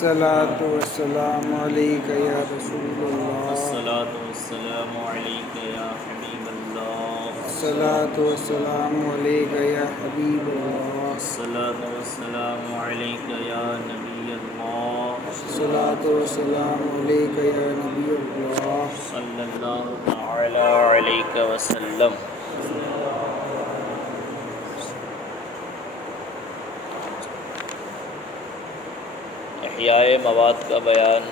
الصلاۃ والسلام علیک یا رسول اللہ، الصلاة والسلام علیک یا حبیب اللہ، الصلاۃ والسلام علیک یا حبیب اللہ، الصلاة والسلام علیک یا نبی اللہ، الصلاۃ والسلام علیک یا نبی اللہ۔ صلی اللہ تعالی علیہ وسلم۔ احیاء مواد کا بیان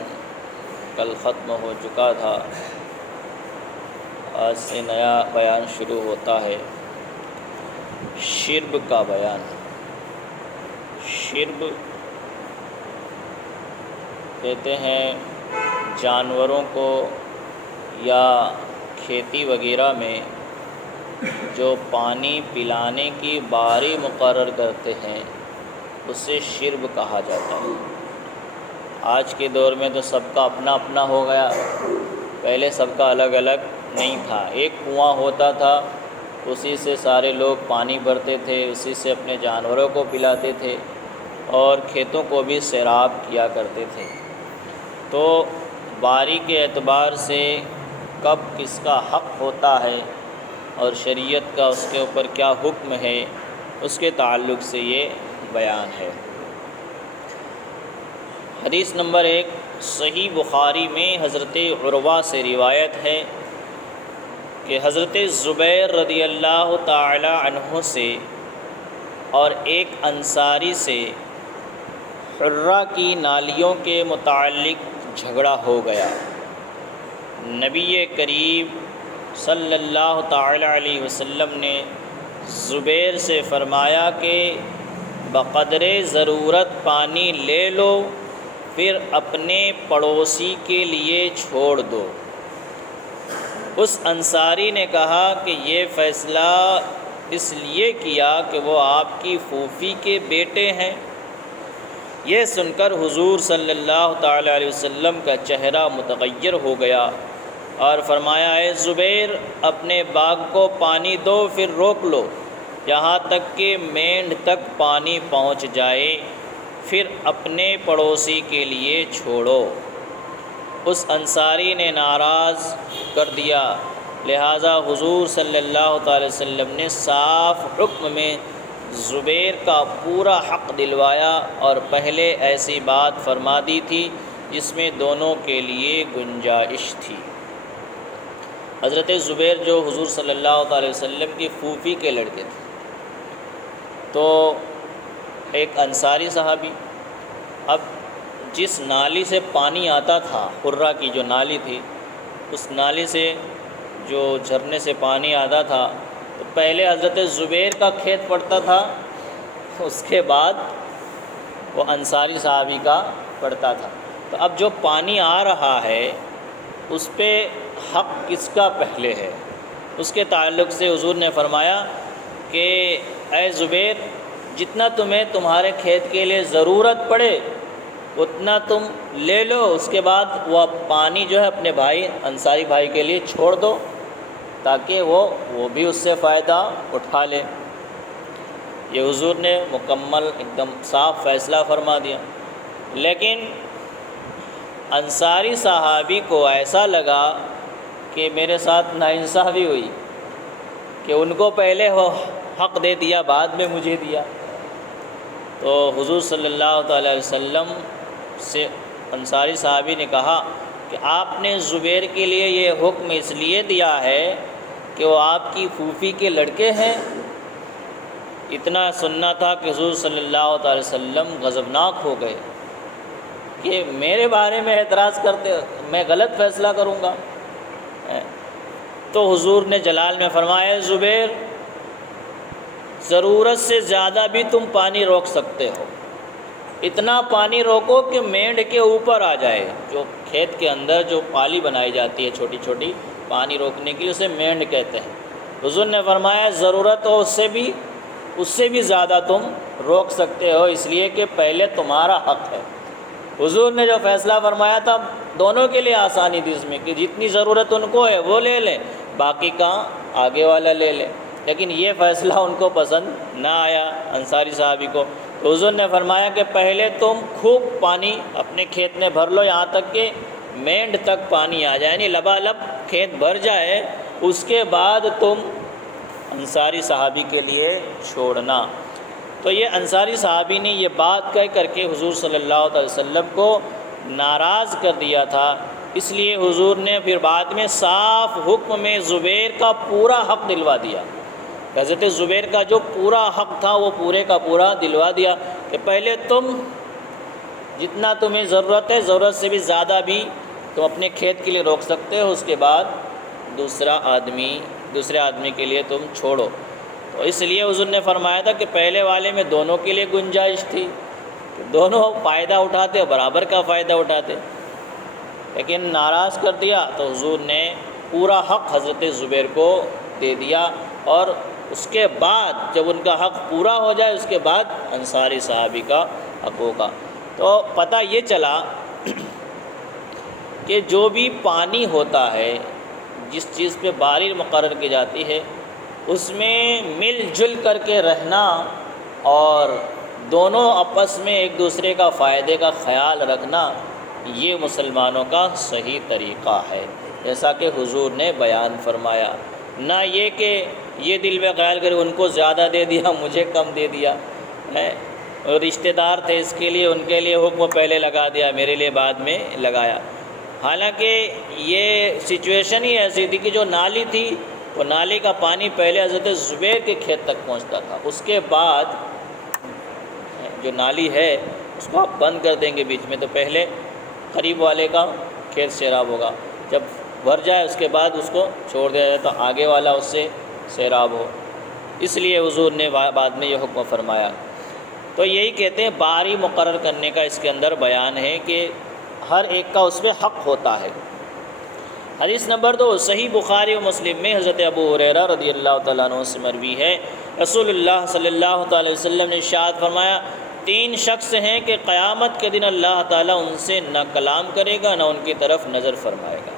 کل ختم ہو چکا تھا، آج سے نیا بیان شروع ہوتا ہے۔ شرب کا بیان۔ شرب کہتے ہیں جانوروں کو یا کھیتی وغیرہ میں جو پانی پلانے کی باری مقرر کرتے ہیں اسے شرب کہا جاتا ہے۔ آج کے دور میں تو سب کا اپنا اپنا ہو گیا، پہلے سب کا الگ الگ نہیں تھا۔ ایک کنواں ہوتا تھا، اسی سے سارے لوگ پانی بھرتے تھے، اسی سے اپنے جانوروں کو پلاتے تھے اور کھیتوں کو بھی سیراب کیا کرتے تھے۔ تو باری کے اعتبار سے کب کس کا حق ہوتا ہے اور شریعت کا اس کے اوپر کیا حکم ہے، اس کے تعلق سے یہ بیان ہے۔ حدیث نمبر 1 صحیح بخاری میں حضرت عروہ سے روایت ہے کہ حضرت زبیر رضی اللہ تعالی عنہ سے اور ایک انصاری سے حرہ کی نالیوں کے متعلق جھگڑا ہو گیا۔ نبی کریم صلی اللہ تعالی علیہ وسلم نے زبیر سے فرمایا کہ بقدر ضرورت پانی لے لو، پھر اپنے پڑوسی کے لیے چھوڑ دو۔ اس انصاری نے کہا کہ یہ فیصلہ اس لیے کیا کہ وہ آپ کی پھوپھی کے بیٹے ہیں۔ یہ سن کر حضور صلی اللہ تعالی علیہ وسلم کا چہرہ متغیر ہو گیا اور فرمایا، اے زبیر، اپنے باغ کو پانی دو، پھر روک لو یہاں تک کہ مینڈ تک پانی پہنچ جائے، پھر اپنے پڑوسی کے لیے چھوڑو۔ اس انصاری نے ناراض کر دیا، لہٰذا حضور صلی اللہ تعالی وسلم نے صاف حکم میں زبیر کا پورا حق دلوایا اور پہلے ایسی بات فرما دی تھی جس میں دونوں کے لیے گنجائش تھی۔ حضرت زبیر جو حضور صلی اللہ تعالی وسلم کی پھوپھی کے لڑکے تھے، تو ایک انصاری صحابی، اب جس نالی سے پانی آتا تھا، حرہ کی جو نالی تھی، اس نالی سے جو جھرنے سے پانی آتا تھا، تو پہلے حضرت زبیر کا کھیت پڑتا تھا، اس کے بعد وہ انصاری صحابی کا پڑتا تھا۔ تو اب جو پانی آ رہا ہے اس پہ حق کس کا پہلے ہے، اس کے تعلق سے حضور نے فرمایا کہ اے زبیر، جتنا تمہیں تمہارے کھیت کے لیے ضرورت پڑے اتنا تم لے لو، اس کے بعد وہ پانی جو ہے اپنے بھائی انصاری بھائی کے لیے چھوڑ دو تاکہ وہ بھی اس سے فائدہ اٹھا لے۔ یہ حضور نے مکمل ایک دم صاف فیصلہ فرما دیا۔ لیکن انصاری صحابی کو ایسا لگا کہ میرے ساتھ ناانصافی ہوئی کہ ان کو پہلے وہ حق دے دیا، بعد میں مجھے دیا۔ تو حضور صلی اللہ تعالی علیہ وسلم سے انصاری صحابی نے کہا کہ آپ نے زبیر کے لیے یہ حکم اس لیے دیا ہے کہ وہ آپ کی پھوپھی کے لڑکے ہیں۔ اتنا سننا تھا کہ حضور صلی اللہ تعالی وسلم غضبناک ہو گئے کہ میرے بارے میں اعتراض کرتے، میں غلط فیصلہ کروں گا۔ تو حضور نے جلال میں فرمایا، زبیر، ضرورت سے زیادہ بھی تم پانی روک سکتے ہو، اتنا پانی روکو کہ مینڈ کے اوپر آ جائے۔ جو کھیت کے اندر جو پالی بنائی جاتی ہے چھوٹی چھوٹی پانی روکنے کے لیے، اسے مینڈ کہتے ہیں۔ حضور نے فرمایا ضرورت ہو اس سے بھی زیادہ تم روک سکتے ہو، اس لیے کہ پہلے تمہارا حق ہے۔ حضور نے جو فیصلہ فرمایا تھا دونوں کے لیے آسانی تھی اس میں کہ جتنی ضرورت ان کو ہے وہ لے لیں، باقی کا آگے والا لے لیں۔ لیکن یہ فیصلہ ان کو پسند نہ آیا انصاری صحابی کو، تو حضور نے فرمایا کہ پہلے تم خوب پانی اپنے کھیت میں بھر لو یہاں تک کہ مینڈ تک پانی آ جائے، یعنی لبالب کھیت بھر جائے، اس کے بعد تم انصاری صحابی کے لیے چھوڑنا۔ تو یہ انصاری صحابی نے یہ بات کہہ کر کے حضور صلی اللہ علیہ وسلم کو ناراض کر دیا تھا، اس لیے حضور نے پھر بعد میں صاف حکم میں زبیر کا پورا حق دلوا دیا۔ حضرت زبیر کا جو پورا حق تھا وہ پورے کا پورا دلوا دیا کہ پہلے تم جتنا تمہیں ضرورت ہے، ضرورت سے بھی زیادہ بھی تم اپنے کھیت کے لیے روک سکتے ہو، اس کے بعد دوسرے آدمی کے لیے تم چھوڑو۔ تو اس لیے حضور نے فرمایا تھا کہ پہلے والے میں دونوں کے لیے گنجائش تھی کہ دونوں فائدہ اٹھاتے، برابر کا فائدہ اٹھاتے، لیکن ناراض کر دیا تو حضور نے پورا حق حضرت زبیر کو دے دیا، اور اس کے بعد جب ان کا حق پورا ہو جائے اس کے بعد انصاری صحابی کا حق ہوگا۔ تو پتہ یہ چلا کہ جو بھی پانی ہوتا ہے، جس چیز پہ باری مقرر کی جاتی ہے، اس میں مل جل کر کے رہنا اور دونوں آپس میں ایک دوسرے کا فائدے کا خیال رکھنا، یہ مسلمانوں کا صحیح طریقہ ہے، جیسا کہ حضور نے بیان فرمایا۔ نہ یہ کہ یہ دل میں خیال کرے ان کو زیادہ دے دیا مجھے کم دے دیا ہے، اور رشتہ دار تھے اس کے لیے ان کے لیے حکم پہلے لگا دیا، میرے لیے بعد میں لگایا۔ حالانکہ یہ سچویشن ہی ایسی تھی کہ جو نالی تھی وہ نالی کا پانی پہلے حضرت زبیر کے کھیت تک پہنچتا تھا، اس کے بعد جو نالی ہے اس کو آپ بند کر دیں گے بیچ میں، تو پہلے قریب والے کا کھیت سیراب ہوگا، جب بھر جائے اس کے بعد اس کو چھوڑ دیا جائے تو آگے والا اس سے سیراب ہو، اس لیے حضور نے بعد میں یہ حکم فرمایا۔ تو یہی کہتے ہیں باری مقرر کرنے کا اس کے اندر بیان ہے کہ ہر ایک کا اس پہ حق ہوتا ہے۔ حدیث نمبر 2 صحیح بخاری و مسلم میں حضرت ابو ہریرہ رضی اللہ تعالیٰ عنہ سے مروی ہے، رسول اللہ صلی اللہ تعالی وسلم نے ارشاد فرمایا 3 شخص ہیں کہ قیامت کے دن اللہ تعالیٰ ان سے نہ کلام کرے گا نہ ان کی طرف نظر فرمائے گا۔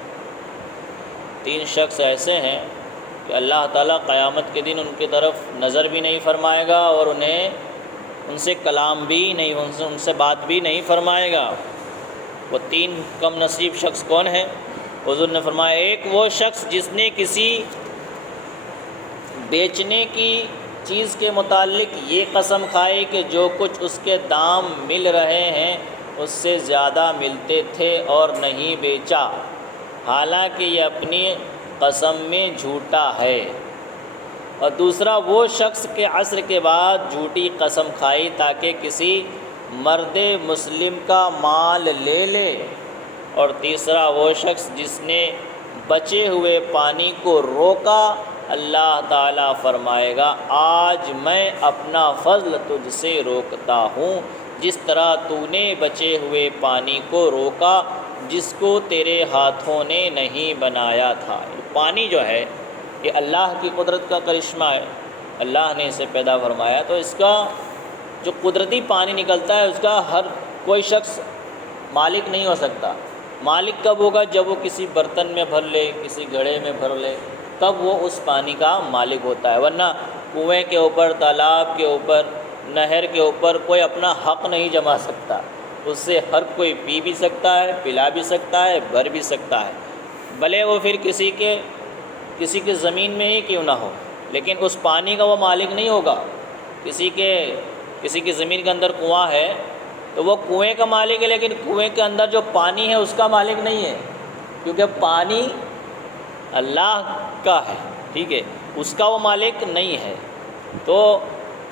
3 شخص ایسے ہیں کہ اللہ تعالیٰ قیامت کے دن ان کی طرف نظر بھی نہیں فرمائے گا اور ان سے کلام بھی نہیں، ان سے بات بھی نہیں فرمائے گا۔ وہ 3 کم نصیب شخص کون ہیں؟ حضور نے فرمایا ایک وہ شخص جس نے کسی بیچنے کی چیز کے متعلق یہ قسم کھائی کہ جو کچھ اس کے دام مل رہے ہیں اس سے زیادہ ملتے تھے اور نہیں بیچا، حالانکہ یہ اپنی قسم میں جھوٹا ہے۔ اور دوسرا وہ شخص کے عصر کے بعد جھوٹی قسم کھائی تاکہ کسی مرد مسلم کا مال لے لے۔ اور تیسرا وہ شخص جس نے بچے ہوئے پانی کو روکا، اللہ تعالیٰ فرمائے گا آج میں اپنا فضل تجھ سے روکتا ہوں جس طرح تو نے بچے ہوئے پانی کو روکا جس کو تیرے ہاتھوں نے نہیں بنایا تھا۔ پانی جو ہے یہ اللہ کی قدرت کا کرشمہ ہے، اللہ نے اسے پیدا فرمایا، تو اس کا جو قدرتی پانی نکلتا ہے اس کا ہر کوئی شخص مالک نہیں ہو سکتا۔ مالک کب ہوگا؟ جب وہ کسی برتن میں بھر لے، کسی گھڑے میں بھر لے، تب وہ اس پانی کا مالک ہوتا ہے، ورنہ کنویں کے اوپر، تالاب کے اوپر، نہر کے اوپر کوئی اپنا حق نہیں جما سکتا، اس سے ہر کوئی پی بھی سکتا ہے، پلا بھی سکتا ہے، بھر بھی سکتا ہے، بھلے وہ پھر کسی کے زمین میں ہی کیوں نہ ہو، لیکن اس پانی کا وہ مالک نہیں ہوگا۔ کسی کی زمین کے اندر کنواں ہے تو وہ کنویں کا مالک ہے، لیکن کنویں کے اندر جو پانی ہے اس کا مالک نہیں ہے، کیونکہ پانی اللہ کا ہے، ٹھیک ہے، اس کا وہ مالک نہیں ہے، تو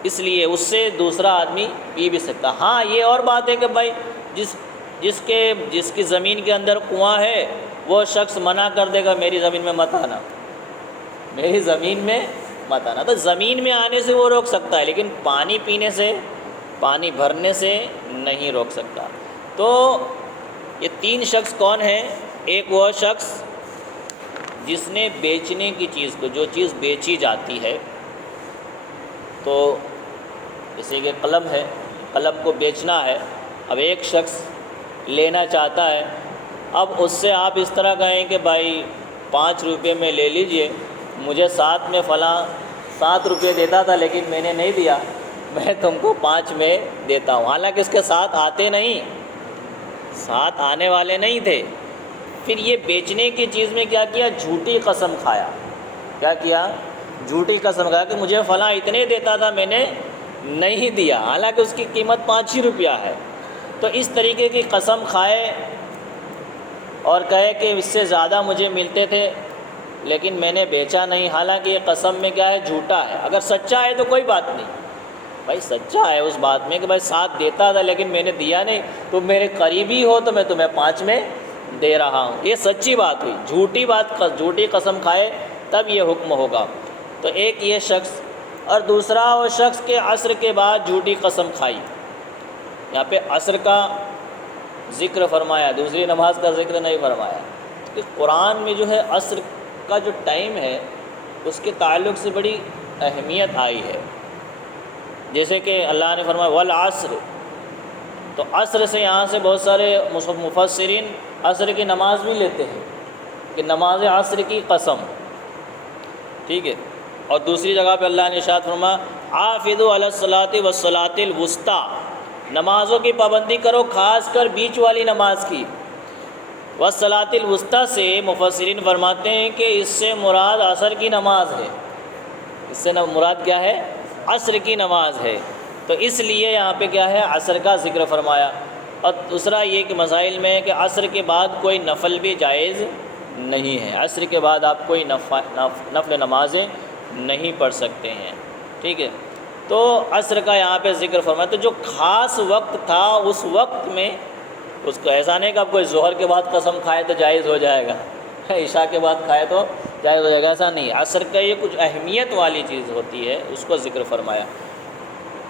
اس لیے اس سے دوسرا آدمی پی بھی سکتا۔ ہاں یہ اور بات ہے کہ بھائی جس کی زمین کے اندر کنواں ہے وہ شخص منع کر دے گا میری زمین میں مت آنا، میری زمین میں مت آنا، تو زمین میں آنے سے وہ روک سکتا ہے، لیکن پانی پینے سے، پانی بھرنے سے نہیں روک سکتا۔ تو یہ 3 شخص کون ہیں؟ ایک وہ شخص جس نے بیچنے کی چیز کو، جو چیز بیچی جاتی ہے، تو جیسے کہ قلم ہے، قلم کو بیچنا ہے، اب ایک شخص لینا چاہتا ہے، اب اس سے آپ اس طرح کہیں کہ بھائی 5 روپے میں لے لیجئے، مجھے ساتھ میں فلاں 7 روپے دیتا تھا لیکن میں نے نہیں دیا، میں تم کو 5 میں دیتا ہوں، حالانکہ اس کے ساتھ آتے نہیں، ساتھ آنے والے نہیں تھے۔ پھر یہ بیچنے کی چیز میں کیا کیا؟ جھوٹی قسم کھایا۔ کیا کیا؟ جھوٹی قسم کھایا کہ مجھے فلاں اتنے دیتا تھا، میں نے نہیں دیا، حالانکہ اس کی قیمت 5 ہی روپیہ ہے۔ تو اس طریقے کی قسم کھائے اور کہے کہ اس سے زیادہ مجھے ملتے تھے لیکن میں نے بیچا نہیں، حالانکہ یہ قسم میں کیا ہے؟ جھوٹا ہے۔ اگر سچا ہے تو کوئی بات نہیں، بھائی سچا ہے اس بات میں کہ بھائی ساتھ دیتا تھا لیکن میں نے دیا نہیں، تم میرے قریبی ہو تو میں تمہیں 5 میں دے رہا ہوں، یہ سچی بات ہوئی۔ جھوٹی قسم کھائے تب یہ حکم ہوگا۔ تو ایک یہ شخص، اور دوسرا وہ شخص کے عصر کے بعد جھوٹی قسم کھائی۔ یہاں پہ عصر کا ذکر فرمایا، دوسری نماز کا ذکر نہیں فرمایا، کہ قرآن میں جو ہے عصر کا جو ٹائم ہے اس کے تعلق سے بڑی اہمیت آئی ہے۔ جیسے کہ اللہ نے فرمایا والعصر، تو عصر سے یہاں سے بہت سارے مفسرین عصر کی نماز بھی لیتے ہیں کہ نماز عصر کی قسم، ٹھیک ہے۔ اور دوسری جگہ پہ اللہ نے ارشاد فرمایا حافظوا علی الصلاۃ والصلاۃ الوسطی، نمازوں کی پابندی کرو، خاص کر بیچ والی نماز کی۔ والصلاۃ الوسطی سے مفسرین فرماتے ہیں کہ اس سے مراد عصر کی نماز ہے، اس سے مراد کیا ہے؟ عصر کی نماز ہے۔ تو اس لیے یہاں پہ کیا ہے؟ عصر کا ذکر فرمایا۔ اور دوسرا یہ کہ مسائل میں ہے کہ عصر کے بعد کوئی نفل بھی جائز نہیں ہے، عصر کے بعد آپ کوئی نفل نمازیں نہیں پڑھ سکتے ہیں، ٹھیک ہے۔ تو عصر کا یہاں پہ ذکر فرمایا۔ تو جو خاص وقت تھا اس وقت میں اس کو ایسا نہیں کہ اب کوئی ظہر کے بعد قسم کھائے تو جائز ہو جائے گا، عشاء کے بعد کھائے تو جائز ہو جائے گا، ایسا نہیں۔ عصر کا یہ کچھ اہمیت والی چیز ہوتی ہے، اس کو ذکر فرمایا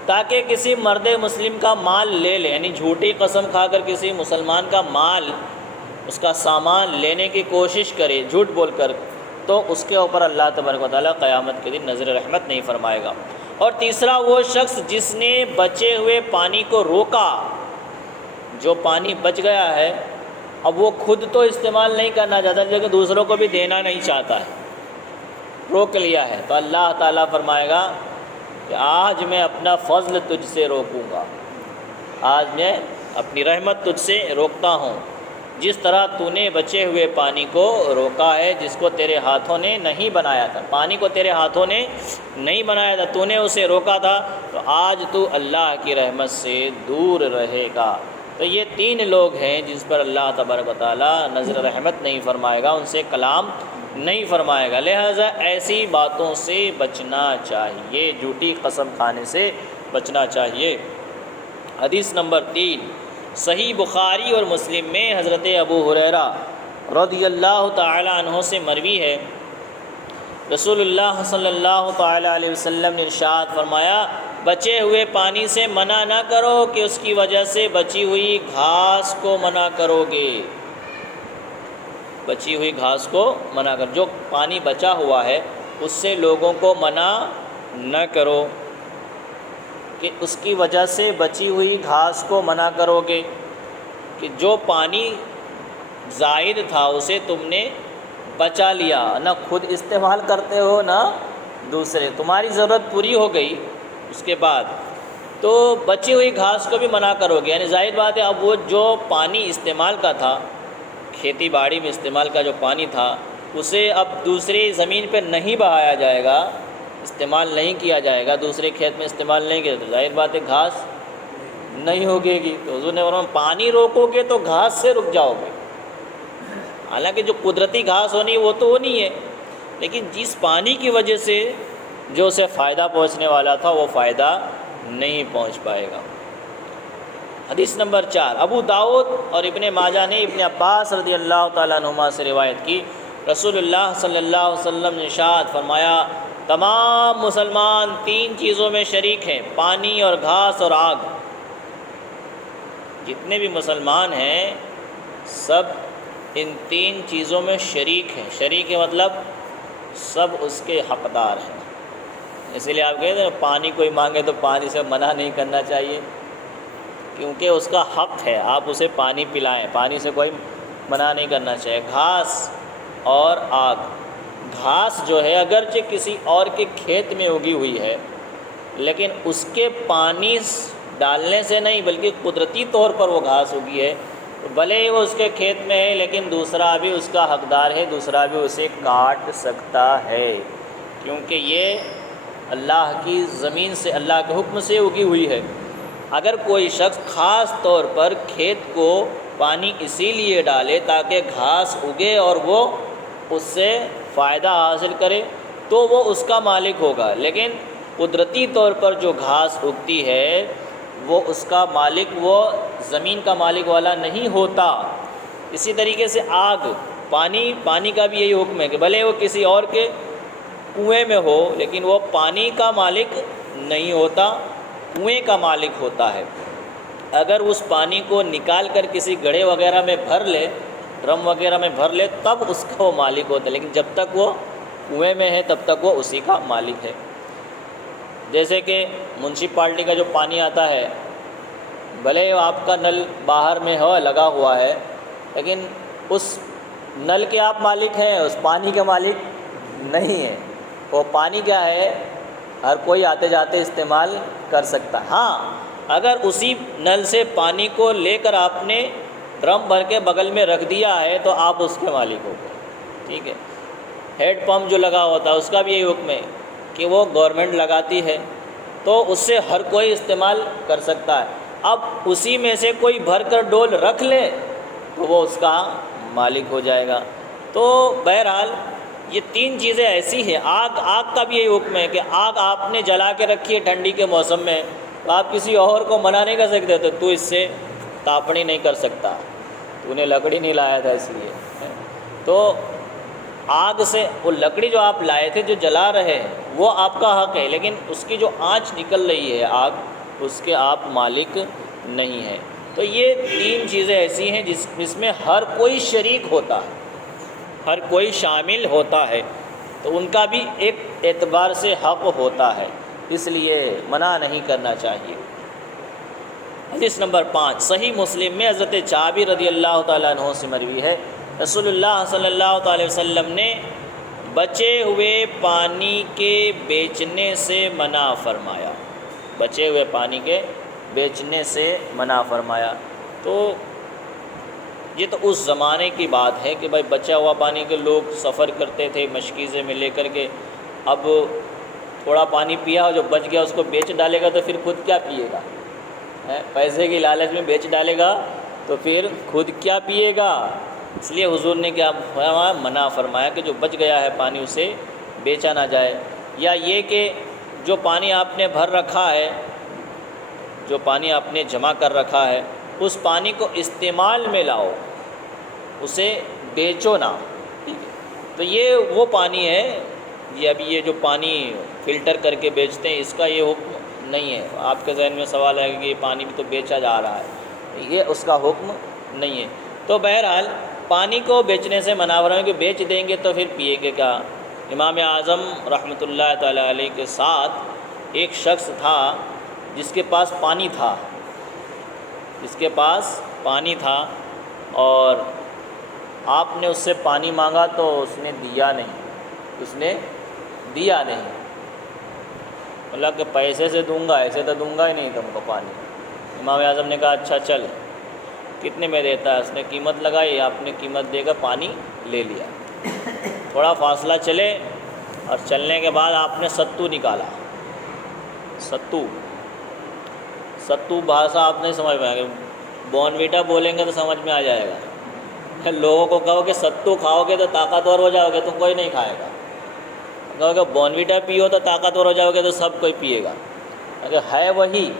تاکہ کسی مرد مسلم کا مال لے لے، یعنی جھوٹی قسم کھا کر کسی مسلمان کا مال، اس کا سامان لینے کی کوشش کرے جھوٹ بول کر، تو اس کے اوپر اللہ تبارک و تعالیٰ قیامت کے دن نظر رحمت نہیں فرمائے گا۔ اور تیسرا وہ شخص جس نے بچے ہوئے پانی کو روکا، جو پانی بچ گیا ہے اب وہ خود تو استعمال نہیں کرنا چاہتا لیکن دوسروں کو بھی دینا نہیں چاہتا ہے، روک لیا ہے، تو اللہ تعالیٰ فرمائے گا کہ آج میں اپنا فضل تجھ سے روکوں گا، آج میں اپنی رحمت تجھ سے روکتا ہوں، جس طرح تو نے بچے ہوئے پانی کو روکا ہے، جس کو تیرے ہاتھوں نے نہیں بنایا تھا، پانی کو تیرے ہاتھوں نے نہیں بنایا تھا، تو نے اسے روکا تھا، تو آج تو اللہ کی رحمت سے دور رہے گا۔ تو یہ 3 لوگ ہیں جس پر اللہ تبارک و تعالیٰ نظر رحمت نہیں فرمائے گا، ان سے کلام نہیں فرمائے گا، لہذا ایسی باتوں سے بچنا چاہیے، جھوٹی قسم کھانے سے بچنا چاہیے۔ حدیث نمبر 3 صحیح بخاری اور مسلم میں حضرت ابو ہریرہ رضی اللہ تعالی عنہ سے مروی ہے، رسول اللہ صلی اللہ تعالی علیہ وسلم نے ارشاد فرمایا بچے ہوئے پانی سے منع نہ کرو کہ اس کی وجہ سے بچی ہوئی گھاس کو منع کرو گے، بچی ہوئی گھاس کو منع کر، جو پانی بچا ہوا ہے اس سے لوگوں کو منع نہ کرو کہ اس کی وجہ سے بچی ہوئی گھاس کو منع کرو گے، کہ جو پانی زائد تھا اسے تم نے بچا لیا، نہ خود استعمال کرتے ہو نہ دوسرے، تمہاری ضرورت پوری ہو گئی اس کے بعد تو بچی ہوئی گھاس کو بھی منع کرو گے، یعنی ظاہر بات ہے اب وہ جو پانی استعمال کا تھا، کھیتی باڑی میں استعمال کا جو پانی تھا اسے اب دوسری زمین پہ نہیں بہایا جائے گا، استعمال نہیں کیا جائے گا، دوسرے کھیت میں استعمال نہیں کیا، تو ظاہر بات ہے گھاس نہیں ہوگے گی، تو حضور نے فرمایا پانی روکو گے تو گھاس سے رک جاؤ گے، حالانکہ جو قدرتی گھاس ہونی وہ تو ہونی ہے، لیکن جس پانی کی وجہ سے جو اسے فائدہ پہنچنے والا تھا وہ فائدہ نہیں پہنچ پائے گا۔ حدیث نمبر 4 ابو داؤد اور ابن ماجہ نے ابن عباس رضی اللہ تعالیٰ عنہما سے روایت کی، رسول اللہ صلی اللہ علیہ وسلم نے ارشاد فرمایا تمام مسلمان 3 چیزوں میں شریک ہیں، پانی اور گھاس اور آگ، جتنے بھی مسلمان ہیں سب ان 3 چیزوں میں شریک ہیں، شریک مطلب سب اس کے حقدار ہیں، اس لیے آپ کہتے ہیں پانی کوئی مانگے تو پانی سے منع نہیں کرنا چاہیے، کیونکہ اس کا حق ہے، آپ اسے پانی پلائیں، پانی سے کوئی منع نہیں کرنا چاہیے۔ گھاس اور آگ، گھاس جو ہے اگرچہ کسی اور کے کھیت میں اگی ہوئی ہے لیکن اس کے پانی ڈالنے سے نہیں بلکہ قدرتی طور پر وہ گھاس اگی ہے، بھلے ہی وہ اس کے کھیت میں ہے لیکن دوسرا بھی اس کا حقدار ہے، دوسرا بھی اسے کاٹ سکتا ہے، کیونکہ یہ اللہ کی زمین سے، اللہ کے حکم سے اگی ہوئی ہے۔ اگر کوئی شخص خاص طور پر کھیت کو پانی اسی لیے ڈالے تاکہ گھاس اگے اور وہ اس سے فائدہ حاصل کرے تو وہ اس کا مالک ہوگا، لیکن قدرتی طور پر جو گھاس اگتی ہے وہ اس کا مالک، وہ زمین کا مالک والا نہیں ہوتا۔ اسی طریقے سے آگ، پانی کا بھی یہی حکم ہے کہ بھلے وہ کسی اور کے کنویں میں ہو لیکن وہ پانی کا مالک نہیں ہوتا، کنویں کا مالک ہوتا ہے۔ اگر اس پانی کو نکال کر کسی گڑھے وغیرہ میں بھر لے، ڈرم وغیرہ میں بھر لے، تب اس کا وہ مالک ہوتا ہے، لیکن جب تک وہ کنویں میں ہے تب تک وہ اسی کا مالک ہے۔ جیسے کہ میونسپلٹی کا جو پانی آتا ہے، بھلے آپ کا نل باہر میں ہو لگا ہوا ہے لیکن اس نل کے آپ مالک ہیں، اس پانی کے مالک نہیں ہیں۔ وہ پانی کیا ہے، ہر کوئی آتے جاتے استعمال کر سکتا ہے۔ ہاں اگر اسی نل سے پانی کو لے کر آپ نے ڈرم بھر کے بغل میں رکھ دیا ہے تو آپ اس کے مالک ہو گئے، ٹھیک ہے۔ ہیڈ پمپ جو لگا ہوتا ہے اس کا بھی یہی حکم ہے کہ وہ گورنمنٹ لگاتی ہے تو اس سے ہر کوئی استعمال کر سکتا ہے۔ اب اسی میں سے کوئی بھر کر ڈول رکھ لے تو وہ اس کا مالک ہو جائے گا۔ تو بہرحال یہ تین چیزیں ایسی ہیں۔ آگ کا بھی یہی حکم ہے کہ آگ آپ نے جلا کے رکھی ہے ٹھنڈی کے موسم میں تو آپ کسی اور کو منع نہیں کر سکتے، تو اس سے تاپنی نہیں کر سکتا، تو نے لکڑی نہیں لایا تھا اس لیے۔ تو آگ سے وہ لکڑی جو آپ لائے تھے جو جلا رہے ہیں وہ آپ کا حق ہے، لیکن اس کی جو آنچ نکل رہی ہے آگ، اس کے آپ مالک نہیں ہیں۔ تو یہ تین چیزیں ایسی ہیں جس میں ہر کوئی شریک ہوتا ہے، ہر کوئی شامل ہوتا ہے، تو ان کا بھی ایک اعتبار سے حق ہوتا ہے، اس لیے منع نہیں کرنا چاہیے۔ حدیث نمبر 5 صحیح مسلم میں حضرت جابر رضی اللہ تعالیٰ عنہ سے مروی ہے، رسول اللہ صلی اللہ تعالی وسلم نے بچے ہوئے پانی کے بیچنے سے منع فرمایا، بچے ہوئے پانی کے بیچنے سے منع فرمایا۔ تو یہ تو اس زمانے کی بات ہے کہ بھائی بچا ہوا پانی کے لوگ سفر کرتے تھے مشکیزے میں لے کر کے، اب تھوڑا پانی پیا جو بچ گیا اس کو بیچ ڈالے گا تو پھر خود کیا پیے گا، پیسے کی لالچ میں بیچ ڈالے گا تو پھر خود کیا پیے گا۔ اس لیے حضور نے کیا فرمایا، منع فرمایا کہ جو بچ گیا ہے پانی اسے بیچا نہ جائے، یا یہ کہ جو پانی آپ نے بھر رکھا ہے، جو پانی آپ نے جمع کر رکھا ہے اس پانی کو استعمال میں لاؤ، اسے بیچو نہ، ٹھیک ہے۔ تو یہ وہ پانی ہے، یہ ابھی یہ جو پانی فلٹر کر کے بیچتے ہیں اس کا یہ حکم نہیں ہے۔ آپ کے ذہن میں سوال ہے کہ یہ پانی بھی تو بیچا جا رہا ہے، یہ اس کا حکم نہیں ہے۔ تو بہرحال پانی کو بیچنے سے منع فرمایا کہ بیچ دیں گے تو پھر پیے گے کیا۔ امام اعظم رحمۃ اللہ تعالیٰ علیہ کے ساتھ ایک شخص تھا جس کے پاس پانی تھا، اور آپ نے اس سے پانی مانگا تو اس نے دیا نہیں، اللہ کہ پیسے سے دوں گا، ایسے تو دوں گا ہی نہیں تم کو پانی۔ امام اعظم نے کہا اچھا چل، کتنے میں دیتا ہے؟ اس نے قیمت لگائی، آپ نے قیمت دے کر پانی لے لیا۔ تھوڑا فاصلہ چلے اور چلنے کے بعد آپ نے ستو نکالا، ستو بھاشا آپ نہیں سمجھ میں آئے گا، بونویٹا بولیں گے تو سمجھ میں آ جائے گا۔ لوگوں کو کہو کہ ستو کھاؤ گے تو طاقتور ہو جاؤ گے تو کوئی نہیں کھائے گا، کہو کہ بونویٹا پیو تو طاقتور ہو جاؤ گے تو سب کوئی پیے گا، اگر ہے وہی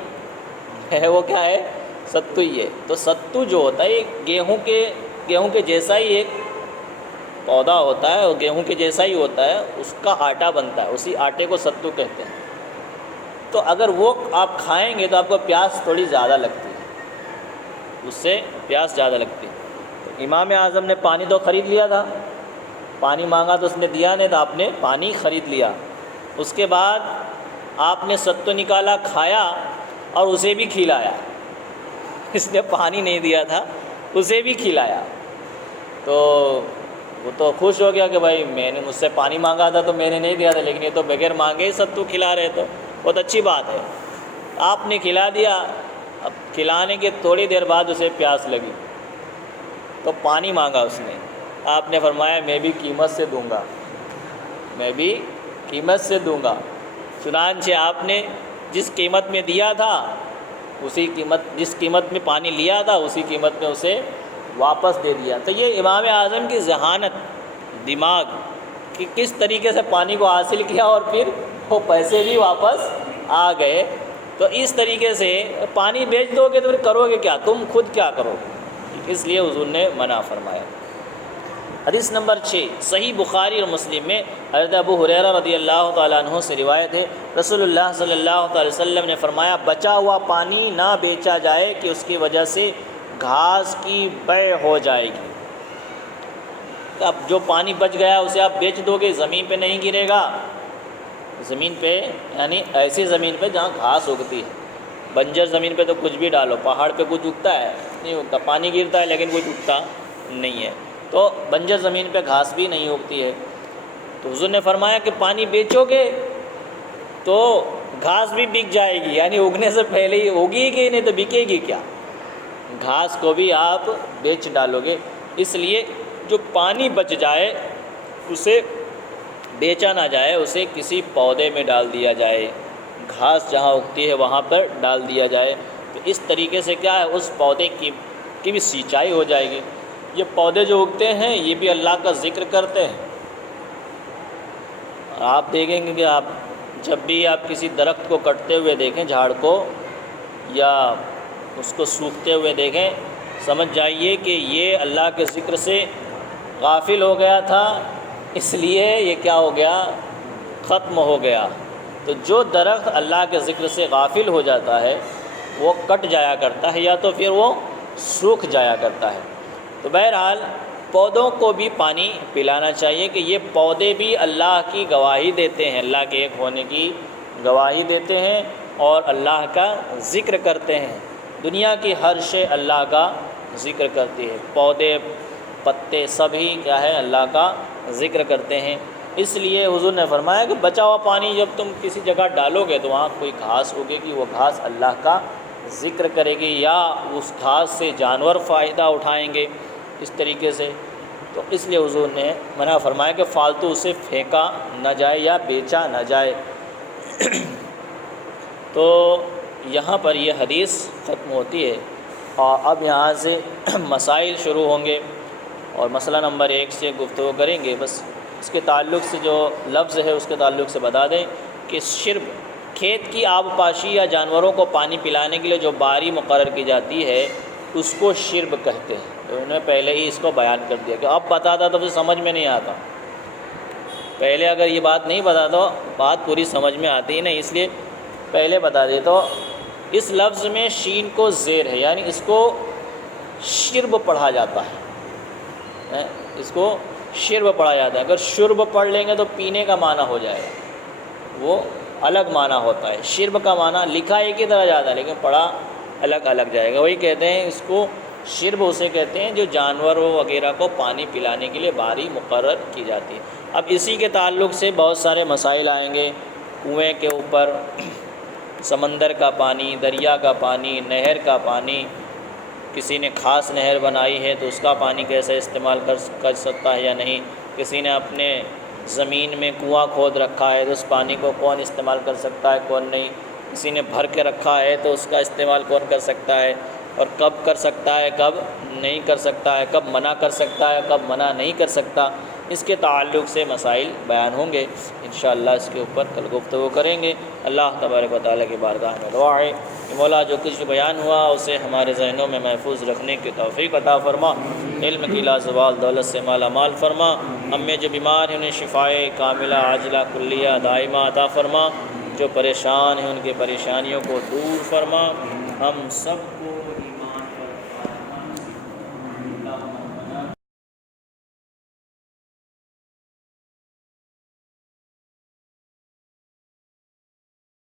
ہے، وہ کیا ہے؟ ستو ہی ہے۔ تو ستو جو ہوتا ہے گیہوں کے جیسا ہی ایک پودا ہوتا ہے، اور گیہوں کے جیسا ہی ہوتا ہے، اس کا آٹا بنتا ہے، اسی آٹے کو ستو کہتے ہیں۔ تو اگر وہ آپ کھائیں گے تو آپ کو پیاس تھوڑی زیادہ لگتی ہے، اس سے پیاس زیادہ لگتی ہے۔ تو امام اعظم نے پانی تو خرید لیا تھا، پانی مانگا تو اس نے دیا نہیں، تو آپ نے پانی خرید لیا۔ اس کے بعد آپ نے ستو نکالا، کھایا اور اسے بھی کھلایا، اس نے پانی نہیں دیا تھا اسے بھی کھلایا۔ تو وہ تو خوش ہو گیا کہ بھائی میں نے مجھ سے پانی مانگا تھا تو میں نے نہیں دیا تھا، لیکن یہ تو بغیر مانگے ہی ستو کھلا رہے، بہت اچھی بات ہے، آپ نے کھلا دیا، اب کھلانے کے تھوڑی دیر بعد اسے پیاس لگی تو پانی مانگا اس نے، آپ نے فرمایا میں بھی قیمت سے دوں گا، میں بھی قیمت سے دوں گا۔ چنانچہ آپ نے جس قیمت میں دیا تھا اسی قیمت، جس قیمت میں پانی لیا تھا اسی قیمت میں اسے واپس دے دیا۔ تو یہ امام اعظم کی ذہانت، دماغ کہ کس طریقے سے پانی کو حاصل کیا اور پھر وہ پیسے بھی واپس آ گئے۔ تو اس طریقے سے پانی بیچ دو گے تو پھر کرو گے کیا، تم خود کیا کرو گے، اس لیے حضور نے منع فرمایا۔ حدیث نمبر 6 صحیح بخاری اور مسلم میں حضرت ابو ہریرہ رضی اللہ تعالیٰ عنہ سے روایت ہے، رسول اللہ صلی اللہ علیہ وسلم نے فرمایا بچا ہوا پانی نہ بیچا جائے کہ اس کی وجہ سے گھاس کی بیع ہو جائے گی۔ اب جو پانی بچ گیا اسے آپ بیچ دو گے، زمین پہ نہیں گرے گا، زمین پہ یعنی ایسی زمین پہ جہاں گھاس اگتی ہے۔ بنجر زمین پہ تو کچھ بھی ڈالو، پہاڑ پہ کچھ اگتا ہے نہیں اگتا، پانی گرتا ہے لیکن کچھ اگتا نہیں ہے، تو بنجر زمین پہ گھاس بھی نہیں اگتی ہے۔ تو حضور نے فرمایا کہ پانی بیچو گے تو گھاس بھی بک جائے گی، یعنی اگنے سے پہلے ہی ہوگی کہ نہیں تو بکے گی کیا، گھاس کو بھی آپ بیچ ڈالو گے۔ اس لیے جو پانی بچ جائے اسے بیچا نہ جائے، اسے کسی پودے میں ڈال دیا جائے، گھاس جہاں اگتی ہے وہاں پر ڈال دیا جائے، تو اس طریقے سے کیا ہے اس پودے کی بھی سینچائی ہو جائے گی۔ یہ پودے جو اگتے ہیں یہ بھی اللہ کا ذکر کرتے ہیں۔ آپ دیکھیں گے کہ آپ جب بھی آپ کسی درخت کو کٹتے ہوئے دیکھیں، جھاڑ کو، یا اس کو سوکھتے ہوئے دیکھیں، سمجھ جائیے کہ یہ اللہ کے ذکر سے غافل ہو گیا تھا، اس لیے یہ کیا ہو گیا، ختم ہو گیا۔ تو جو درخت اللہ کے ذکر سے غافل ہو جاتا ہے وہ کٹ جایا کرتا ہے یا تو پھر وہ سوکھ جایا کرتا ہے۔ تو بہرحال پودوں کو بھی پانی پلانا چاہیے کہ یہ پودے بھی اللہ کی گواہی دیتے ہیں، اللہ کے ایک ہونے کی گواہی دیتے ہیں اور اللہ کا ذکر کرتے ہیں۔ دنیا کی ہر شے اللہ کا ذکر کرتی ہے، پودے پتے سبھی کیا ہے اللہ کا ذکر کرتے ہیں۔ اس لیے حضور نے فرمایا کہ بچا ہوا پانی جب تم کسی جگہ ڈالو گے تو وہاں کوئی گھاس اگے گی، وہ گھاس اللہ کا ذکر کرے گی یا اس گھاس سے جانور فائدہ اٹھائیں گے اس طریقے سے۔ تو اس لیے حضور نے منع فرمایا کہ فالتو اسے پھینکا نہ جائے یا بیچا نہ جائے۔ تو یہاں پر یہ حدیث ختم ہوتی ہے اور اب یہاں سے مسائل شروع ہوں گے اور مسئلہ نمبر 1 سے گفتگو کریں گے۔ بس اس کے تعلق سے جو لفظ ہے اس کے تعلق سے بتا دیں کہ شرب، کھیت کی آب پاشی یا جانوروں کو پانی پلانے کے لیے جو باری مقرر کی جاتی ہے اس کو شرب کہتے ہیں۔ تو انہوں نے پہلے ہی اس کو بیان کر دیا کہ اب بتاتا تو پھر سمجھ میں نہیں آتا، پہلے اگر یہ بات نہیں بتا تو بات پوری سمجھ میں آتی ہی نہیں، اس لیے پہلے بتا دے۔ تو اس لفظ میں شین کو زیر ہے، یعنی اس کو شرب پڑھا جاتا ہے، اس کو شرب پڑھا جاتا ہے۔ اگر شرب پڑھ لیں گے تو پینے کا معنی ہو جائے گا، وہ الگ معنی ہوتا ہے۔ شرب کا معنی لکھا ایک ہی طرح جاتا ہے لیکن پڑھا الگ الگ جائے گا۔ وہی کہتے ہیں اس کو شرب اسے کہتے ہیں جو جانوروں وغیرہ کو پانی پلانے کے لیے باری مقرر کی جاتی ہے۔ اب اسی کے تعلق سے بہت سارے مسائل آئیں گے، کنویں کے اوپر، سمندر کا پانی، دریا کا پانی، نہر کا پانی، کسی نے خاص نہر بنائی ہے تو اس کا پانی کیسے استعمال کر سکتا ہے یا نہیں، کسی نے اپنے زمین میں کنواں کھود رکھا ہے تو اس پانی کو کون استعمال کر سکتا ہے کون نہیں، کسی نے بھر کے رکھا ہے تو اس کا استعمال کون کر سکتا ہے اور کب کر سکتا ہے کب نہیں کر سکتا ہے، کب منع کر سکتا ہے کب منع نہیں کر سکتا، اس کے تعلق سے مسائل بیان ہوں گے۔ انشاءاللہ اس کے اوپر کل گفتگو کریں گے۔ اللہ تبارک و تعالیٰ کی بارگاہ میں دعا ہے کہ مولا جو کچھ بیان ہوا اسے ہمارے ذہنوں میں محفوظ رکھنے کی توفیق عطا فرما، علم کی لازوال دولت سے مالا مال فرما، ہم میں جو بیمار ہیں انہیں شفائے کاملہ عاجلہ کلیہ دائمہ عطا فرما، جو پریشان ہیں ان کی پریشانیوں کو دور فرما، ہم سب کو